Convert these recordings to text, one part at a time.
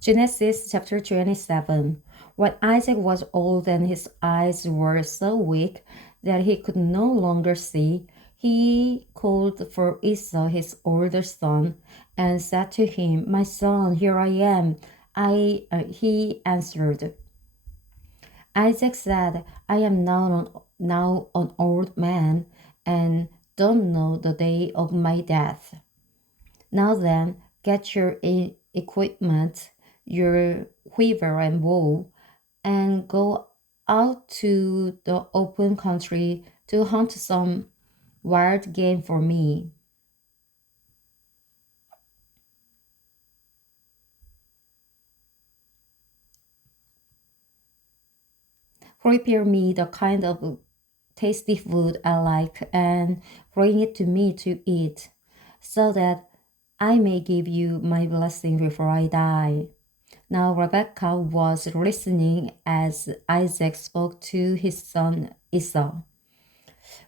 Genesis chapter 27. When Isaac was old and his eyes were so weak that he could no longer see, he called for Esau, his older son, and said to him, "My son, here I am." He answered. Isaac said, "I am now an old man and don't know the day of my death. Now then, get your equipment, your quiver and bow, and go out to the open country to hunt some wild game for me. Prepare me the kind of tasty food I like and bring it to me to eat, so that I may give you my blessing before I die." Now Rebekah was listening as Isaac spoke to his son Esau.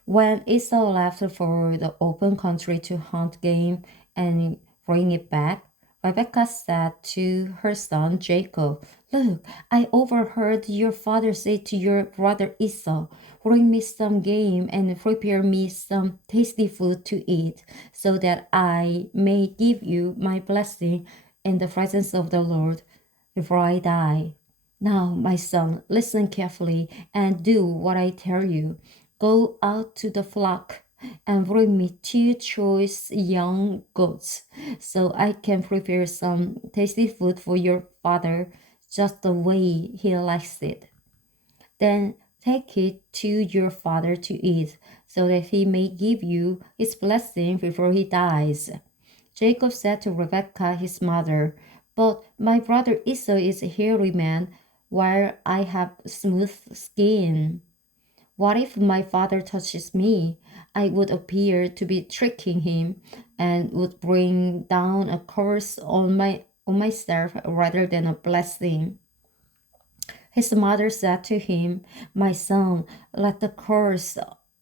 When Esau left for the open country to hunt game and bring it back, Rebekah said to her son Jacob, "Look, I overheard your father say to your brother Esau, 'Bring me some game and prepare me some tasty food to eat, so that I may give you my blessing in the presence of the Lord before I die.' Now, my son, listen carefully and do what I tell you. Go out to the flock and bring me two choice young goats, so I can prepare some tasty food for your father just the way he likes it. Then take it to your father to eat, so that he may give you his blessing before he dies." Jacob said to Rebekah his mother, "But my brother Esau is a hairy man, while I have smooth skin. What if my father touches me? I would appear to be tricking him and would bring down a curse on myself rather than a blessing." His mother said to him, "My son, let the curse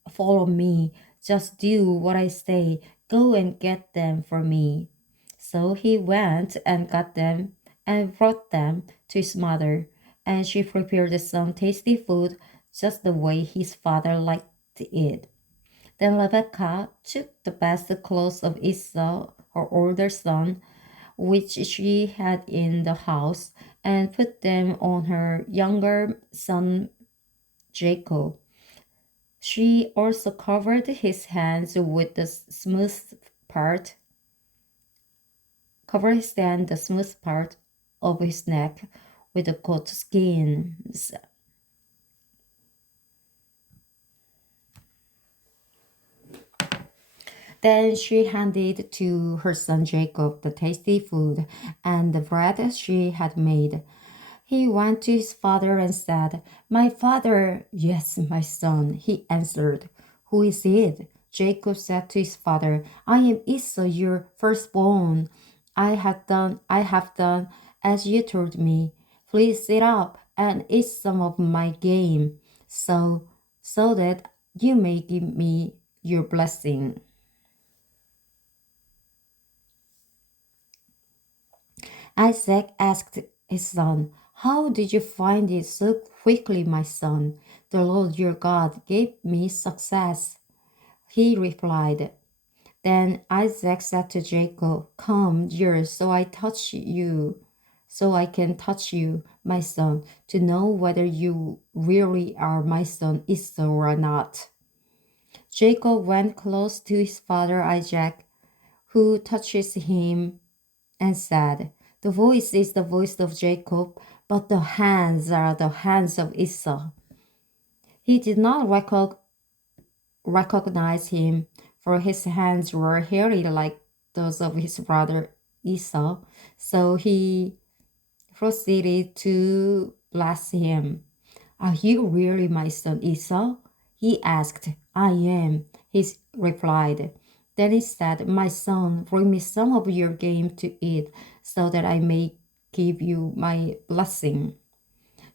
follow me. Just do what I say. Go and get them for me." So he went and got them and brought them to his mother, and she prepared some tasty food just the way his father liked it. Then Rebekah took the best clothes of Esau, her older son, which she had in the house, and put them on her younger son Jacob. She also covered his hands with the smooth part, covered his hand the smooth part of his neck with the goat skins. Then she handed to her son Jacob the tasty food and the bread she had made. He went to his father and said, "My father." "Yes, my son," he answered. "Who is it?" Jacob said to his father, "I am Esau, your firstborn. I have done as you told me. Please sit up and eat some of my game, so that you may give me your blessing." Isaac asked his son, "How did you find it so quickly, my son?" "The Lord your God gave me success," he replied. Then Isaac said to Jacob, "Come here, so I can touch you, my son, to know whether you really are my son Esau or not." Jacob went close to his father Isaac, who touches him and said, "The voice is the voice of Jacob, but the hands are the hands of Esau." He did not recognize him, for his hands were hairy like those of his brother Esau, so he proceeded to bless him. "Are you really my son Esau?" he asked. "I am," he replied. Then he said, "My son, bring me some of your game to eat, so that I may give you my blessing."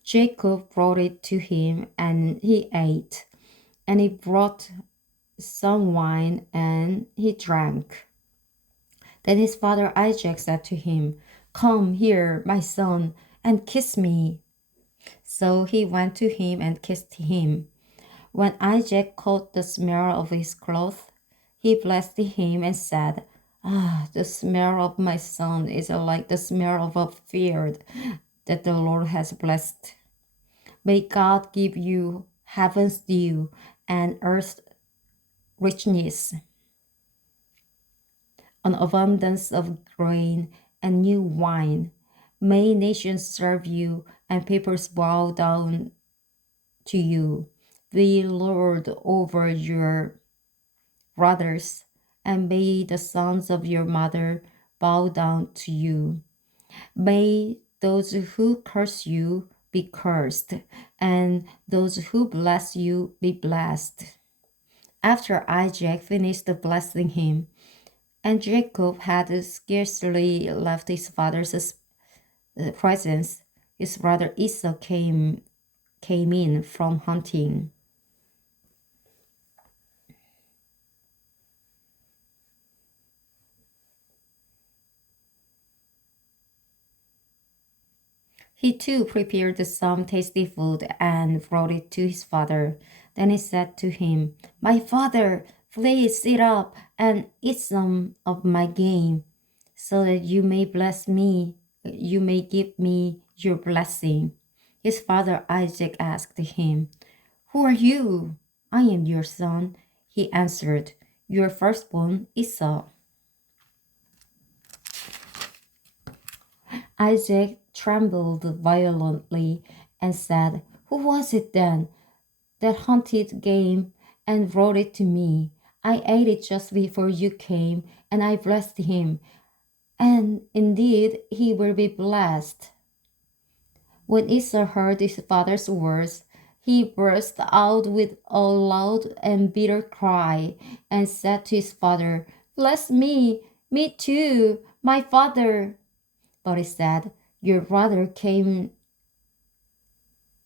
Jacob brought it to him, and he ate. And he brought some wine, and he drank. Then his father Isaac said to him, Come here, my son, and kiss me. So he went to him and kissed him. When Isaac caught the smell of his cloth, he blessed him and said, Ah, the smell of my son is like the smell of a field that the Lord has blessed. May God give you heaven's dew and earth's richness, an abundance of grain and new wine. May nations serve you and peoples bow down to you. Be Lord over your brothers, and may the sons of your mother bow down to you. May those who curse you be cursed, and those who bless you be blessed. After Isaac finished blessing him, and Jacob had scarcely left his father's presence, his brother Esau came in from hunting. He too prepared some tasty food and brought it to his father. Then he said to him, My father, please sit up and eat some of my game, so that you may bless me, you may give me your blessing. His father Isaac asked him, Who are you? I am your son. He answered, Your firstborn Esau. Isaac trembled violently and said, Who was it then that hunted game and brought it to me? I ate it just before you came, and I blessed him. And indeed, he will be blessed. When Esau heard his father's words, he burst out with a loud and bitter cry and said to his father, Bless me too, my father. But he said, Your brother came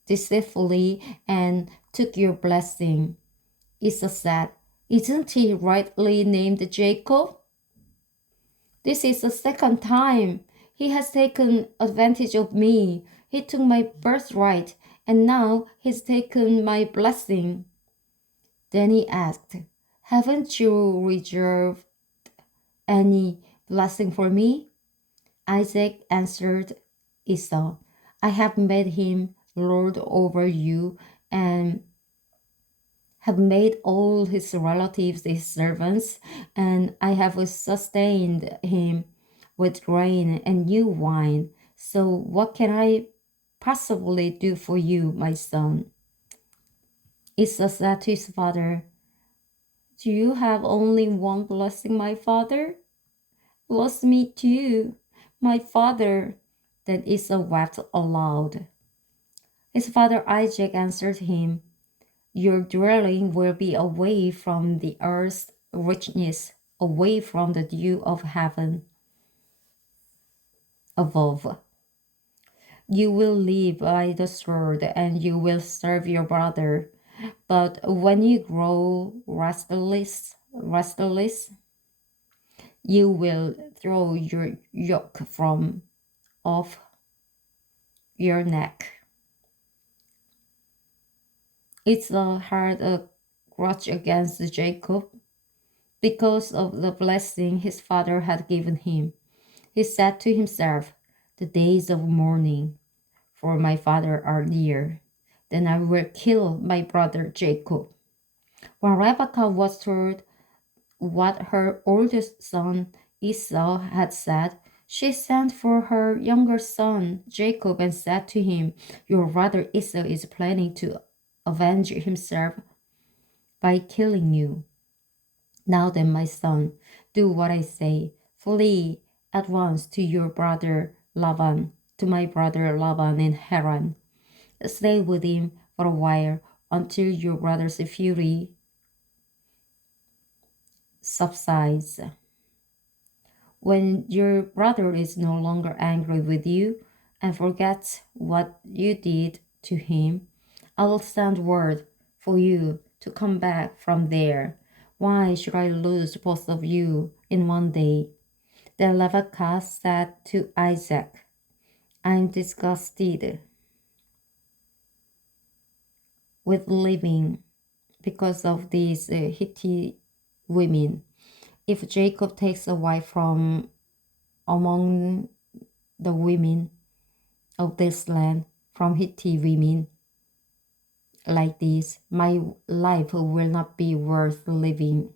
deceitfully and took your blessing. Esau said, Isn't he rightly named Jacob? This is the second time he has taken advantage of me. He took my birthright, and now he's taken my blessing. Then he asked, Haven't you reserved any blessing for me? Isaac answered Esau, I have made him lord over you and have made all his relatives his servants, and I have sustained him with grain and new wine. So what can I possibly do for you, my son? Esau said to his father, Do you have only one blessing, my father? Bless me too, my father. Then Esau wept aloud. His father Isaac answered him, Your dwelling will be away from the earth's richness, away from the dew of heaven above. You will live by the sword, and you will serve your brother. But when you grow restless, you will throw your yoke from off your neck. Esau had a grudge against Jacob because of the blessing his father had given him. He said to himself, The days of mourning for my father are near. Then I will kill my brother Jacob. When Rebekah was told what her oldest son Esau had said, she sent for her younger son Jacob and said to him, Your brother Esau is planning to avenge himself by killing you. Now then, my son, do what I say. Flee at once to your brother Laban, to my brother Laban in Haran. Stay with him for a while until your brother's fury subsides. When your brother is no longer angry with you and forgets what you did to him, I will send word for you to come back from there. Why should I lose both of you in one day? Then Rebekah said to Isaac, I'm disgusted with living because of these Hittite women. If Jacob takes a wife from among the women of this land, from Hittite women like this, my life will not be worth living.